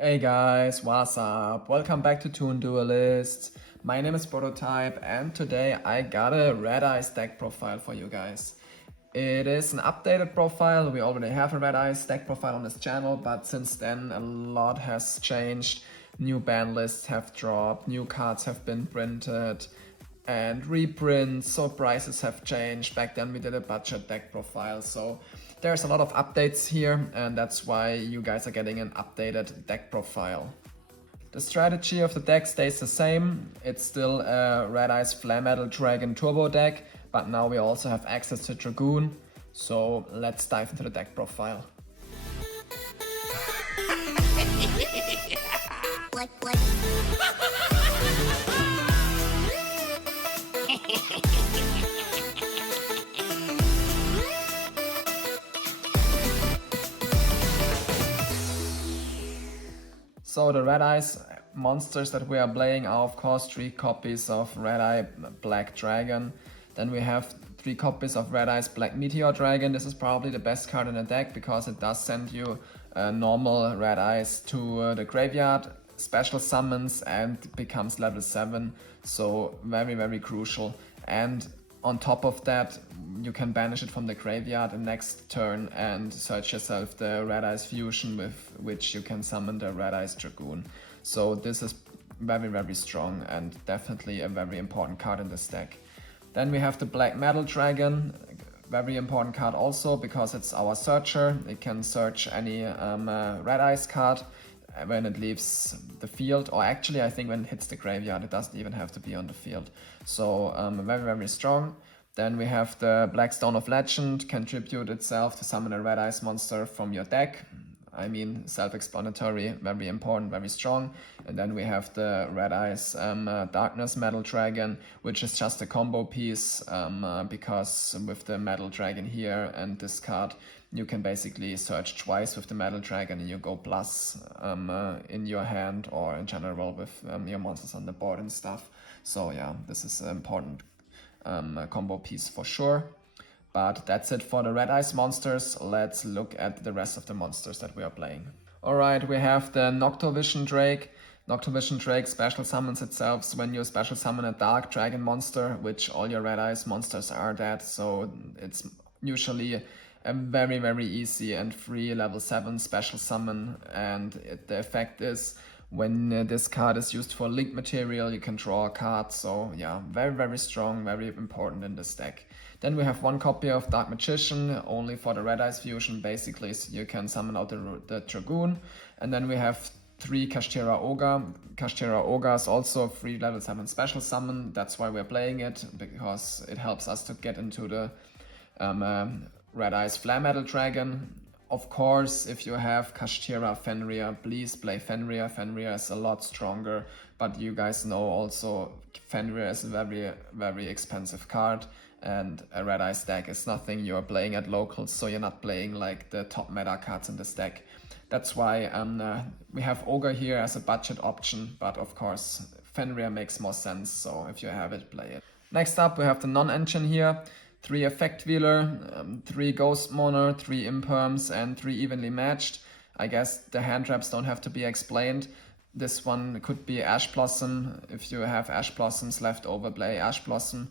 Hey guys, what's up? Welcome back to Toon Duelists. My name is Prototype and today I got a Red Eyes deck profile for you guys. It is an updated profile. We already have a Red Eyes deck profile on this channel, but since then a lot has changed. New ban lists have dropped, new cards have been printed and reprints, so prices have changed. Back then we did a budget deck profile, so there's a lot of updates here, and that's why you guys are getting an updated deck profile. The strategy of the deck stays the same. It's still a Red Eyes Flare Metal Dragon Turbo deck, but now we also have access to Dragoon. So let's dive into the deck profile. So the Red Eyes monsters that we are playing are of course 3 copies of Red Eye Black Dragon. Then we have 3 copies of Red Eyes Black Meteor Dragon. This is probably the best card in the deck because it does send you normal Red Eyes to the graveyard, special summons and becomes level 7. So very crucial. And on top of that, you can banish it from the graveyard the next turn and search yourself the Red Eyes Fusion, with which you can summon the Red Eyes Dragoon. So this is very strong and definitely a very important card in this deck. Then we have the Black Metal Dragon, very important card also because it's our searcher. It can search any Red Eyes card when it leaves the field, or actually I think when it hits the graveyard, it doesn't even have to be on the field. So very strong. Then we have the Black Stone of Legend, can tribute itself to summon a Red Eyes monster from your deck. I mean, self-explanatory, very important, very strong. And then we have the Red Eyes Darkness Metal Dragon, which is just a combo piece because with the Metal Dragon here and this card, you can basically search twice with the Metal Dragon and you go plus in your hand or in general with your monsters on the board and stuff. So yeah, this is an important combo piece for sure. But that's it for the Red Eyes monsters. Let's look at the rest of the monsters that we are playing. Alright, we have the Noctovision Drake. Noctovision Drake special summons itself when you special summon a Dark Dragon monster, which all your Red Eyes monsters are dead, so it's usually a very easy and free level 7 special summon, and the effect is when this card is used for link material, you can draw a card. So yeah, very strong, very important in this deck. Then we have 1 copy of Dark Magician, only for the Red Eyes Fusion, basically, so you can summon out the Dragoon. And then we have 3 Kashtira Ogre. Kashtira Ogre is also a free level 7 special summon. That's why we're playing it, because it helps us to get into the Red Eyes Flare Metal Dragon. Of course, if you have Kashtira Fenrir, please play Fenrir. Fenrir is a lot stronger, but you guys know also Fenrir is a very expensive card, and a Red Eyes deck is nothing you're playing at locals, so you're not playing like the top meta cards in this deck. That's why we have Ogre here as a budget option, but of course Fenrir makes more sense, so if you have it, play it. Next up we have the non-engine here. 3 Effect Wheeler, 3 Ghost Mono, 3 Imperms and 3 Evenly Matched. I guess the hand traps don't have to be explained. This one could be Ash Blossom. If you have Ash Blossoms left over, play Ash Blossom.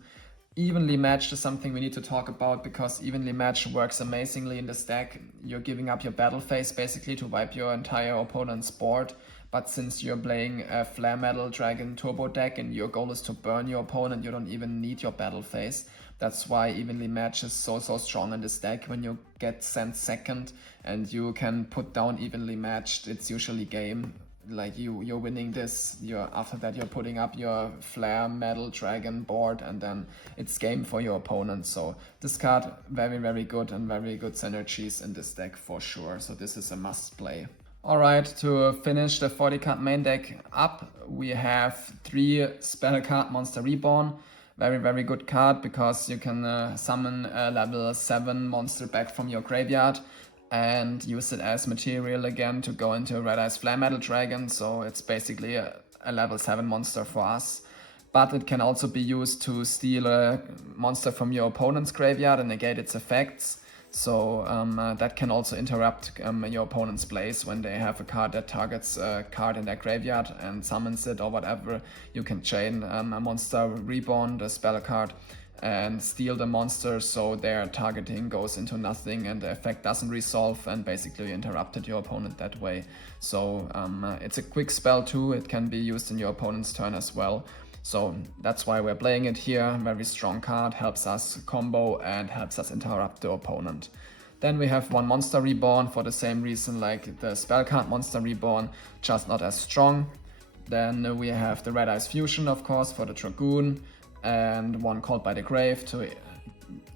Evenly Matched is something we need to talk about, because Evenly Matched works amazingly in this deck. You're giving up your battle phase basically to wipe your entire opponent's board, but since you're playing a Flare Metal Dragon Turbo deck and your goal is to burn your opponent, you don't even need your battle phase. That's why Evenly Matched is so strong in this deck. When you get sent second and you can put down Evenly Matched, it's usually game. Like you're winning this, after that you're putting up your Flare Metal Dragon board and then it's game for your opponent. So this card, very good and very good synergies in this deck for sure. So this is a must play. Alright, to finish the 40 card main deck up, we have 3 Spell Card Monster Reborn. Very good card because you can summon a level 7 monster back from your graveyard and use it as material again to go into Red Eyes Flare Metal Dragon. So it's basically a level 7 monster for us. But it can also be used to steal a monster from your opponent's graveyard and negate its effects. So that can also interrupt your opponent's plays when they have a card that targets a card in their graveyard and summons it or whatever. You can chain a monster reborn, the spell card, and steal the monster so their targeting goes into nothing and the effect doesn't resolve, and basically you interrupted your opponent that way. So it's a quick spell too, it can be used in your opponent's turn as well. So that's why we're playing it here. Very strong card, helps us combo and helps us interrupt the opponent. Then we have one Monster Reborn for the same reason like the spell card Monster Reborn, just not as strong. Then we have the Red Eyes Fusion, of course, for the Dragoon, and one Called by the Grave to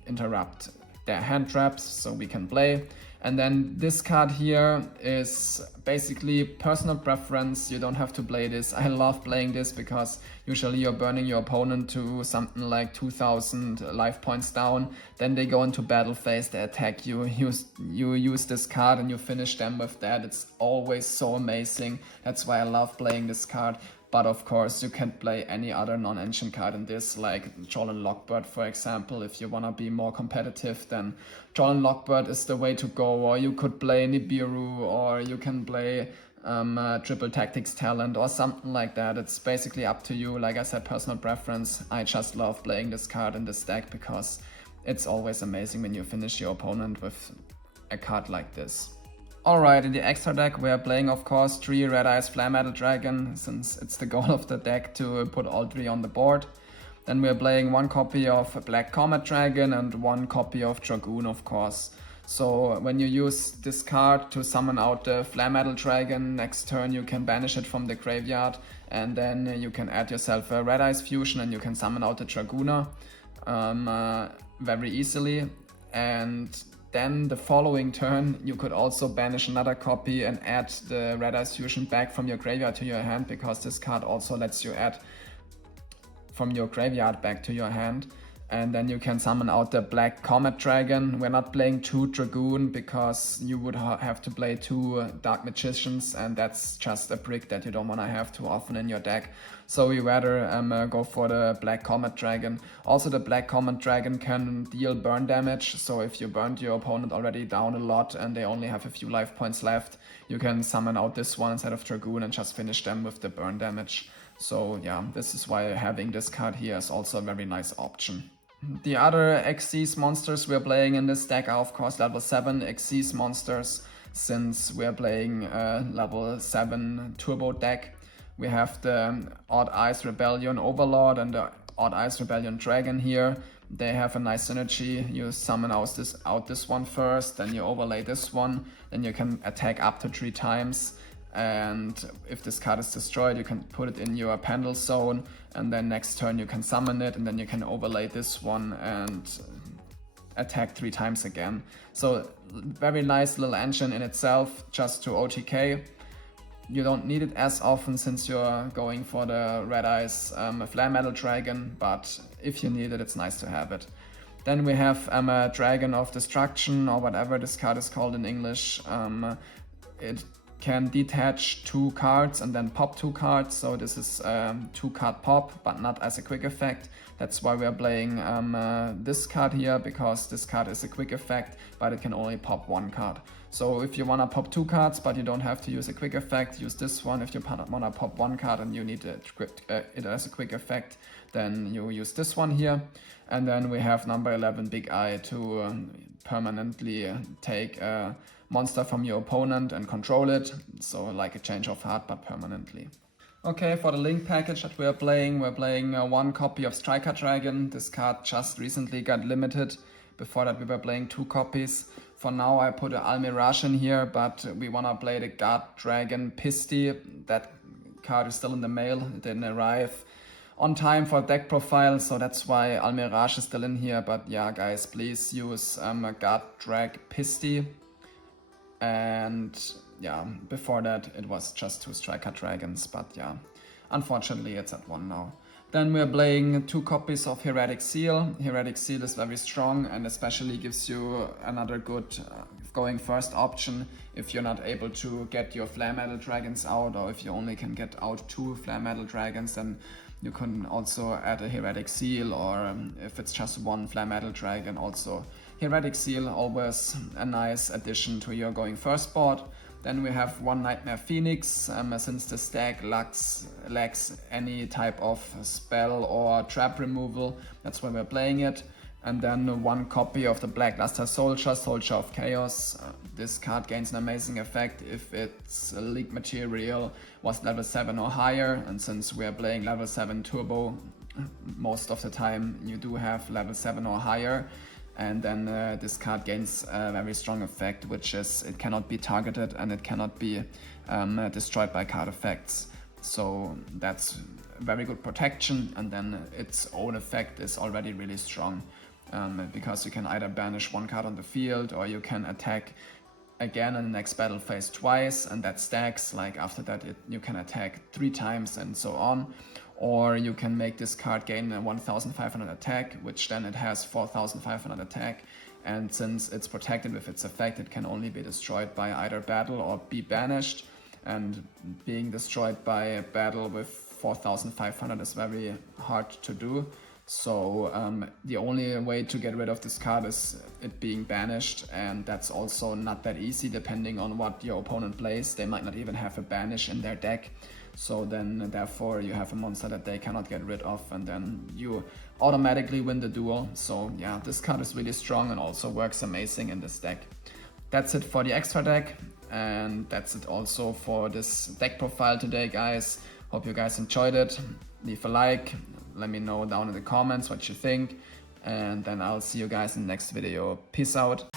interrupt their hand traps so we can play. And then this card here is basically personal preference. You don't have to play this. I love playing this because usually you're burning your opponent to something like 2000 life points down. Then they go into battle phase, they attack you. You use this card and you finish them with that. It's always so amazing. That's why I love playing this card. But of course, you can play any other non-ancient card in this, like Jolin Lockbird, for example. If you want to be more competitive, then Jolin Lockbird is the way to go. Or you could play Nibiru, or you can play Triple Tactics Talent, or something like that. It's basically up to you. Like I said, personal preference. I just love playing this card in this deck because it's always amazing when you finish your opponent with a card like this. Alright, in the extra deck we are playing, of course, 3 Red Eyes Flare Metal Dragon, since it's the goal of the deck to put all 3 on the board. Then we are playing 1 copy of Black Comet Dragon and 1 copy of Dragoon, of course. So when you use this card to summon out the Flare Metal Dragon, next turn you can banish it from the graveyard, and then you can add yourself a Red Eyes Fusion and you can summon out the Dragooner very easily. And then the following turn, you could also banish another copy and add the Red Eyes Fusion back from your graveyard to your hand, because this card also lets you add from your graveyard back to your hand. And then you can summon out the Black Comet Dragon. We're not playing 2 Dragoon because you would have to play 2 Dark Magicians, and that's just a brick that you don't want to have too often in your deck. So we rather go for the Black Comet Dragon. Also, the Black Comet Dragon can deal burn damage, so if you burned your opponent already down a lot and they only have a few life points left, you can summon out this one instead of Dragoon and just finish them with the burn damage. So yeah, this is why having this card here is also a very nice option. The other Xyz monsters we're playing in this deck are, of course, level 7 Xyz monsters, since we're playing a level 7 turbo deck. We have the Odd Eyes Rebellion Overlord and the Odd Eyes Rebellion Dragon here. They have a nice synergy. You summon out this one first, then you overlay this one, then you can attack up to 3 times. And if this card is destroyed, you can put it in your Pendle Zone, and then next turn you can summon it, and then you can overlay this one and attack 3 times again. So very nice little engine in itself, just to OTK. You don't need it as often since you're going for the Red Eyes Flare Metal Dragon, but if you need it, it's nice to have it. Then we have a Dragon of Destruction, or whatever this card is called in English. It can detach 2 cards and then pop 2 cards, so this is 2 card pop, but not as a quick effect. That's why we're playing this card here, because this card is a quick effect, but it can only pop 1 card. So if you wanna pop 2 cards, but you don't have to use a quick effect, use this one. If you wanna pop 1 card and you need it as a quick effect, then you use this one here. And then we have number 11 Big Eye to permanently take a monster from your opponent and control it, so like a Change of Heart, but permanently. Okay, for the link package that we're playing 1 copy of Striker Dragon. This card just recently got limited. Before that we were playing 2 copies. For now I put an Almirage in here, but we wanna play the Guard Dragon Pisti. That card is still in the mail, it didn't arrive on time for deck profile, so that's why Almirage is still in here. But yeah guys, please use a Guard Drag Pisti. And yeah, before that it was just 2 Striker Dragons, but yeah, unfortunately it's at 1 now. Then we're playing 2 copies of Heretic Seal. Heretic Seal is very strong and especially gives you another good going first option if you're not able to get your Flare Metal Dragons out, or if you only can get out 2 Flare Metal Dragons, then you can also add a Heretic Seal, or if it's just 1 Flare Metal Dragon, also Heretic Seal, always a nice addition to your going first board. Then we have one Nightmare Phoenix, since the stack lacks any type of spell or trap removal, that's why we're playing it. And then one copy of the Blackluster Soldier, Soldier of Chaos. This card gains an amazing effect if its league material was level 7 or higher, and since we are playing level 7 Turbo, most of the time you do have level 7 or higher. And then this card gains a very strong effect, which is it cannot be targeted and it cannot be destroyed by card effects. So that's very good protection, and then its own effect is already really strong, because you can either banish one card on the field, or you can attack again in the next battle phase twice, and that stacks. Like after that you can attack 3 times and so on. Or you can make this card gain a 1500 attack, which then it has 4500 attack, and since it's protected with its effect, it can only be destroyed by either battle or be banished, and being destroyed by a battle with 4500 is very hard to do. So the only way to get rid of this card is it being banished, and that's also not that easy depending on what your opponent plays. They might not even have a banish in their deck, so then therefore you have a monster that they cannot get rid of, and then you automatically win the duel. So yeah, this card is really strong and also works amazing in this deck. That's it for the extra deck, and that's it also for this deck profile today, guys. Hope you guys enjoyed it. Leave a like, let me know down in the comments what you think, and then I'll see you guys in the next video. Peace out.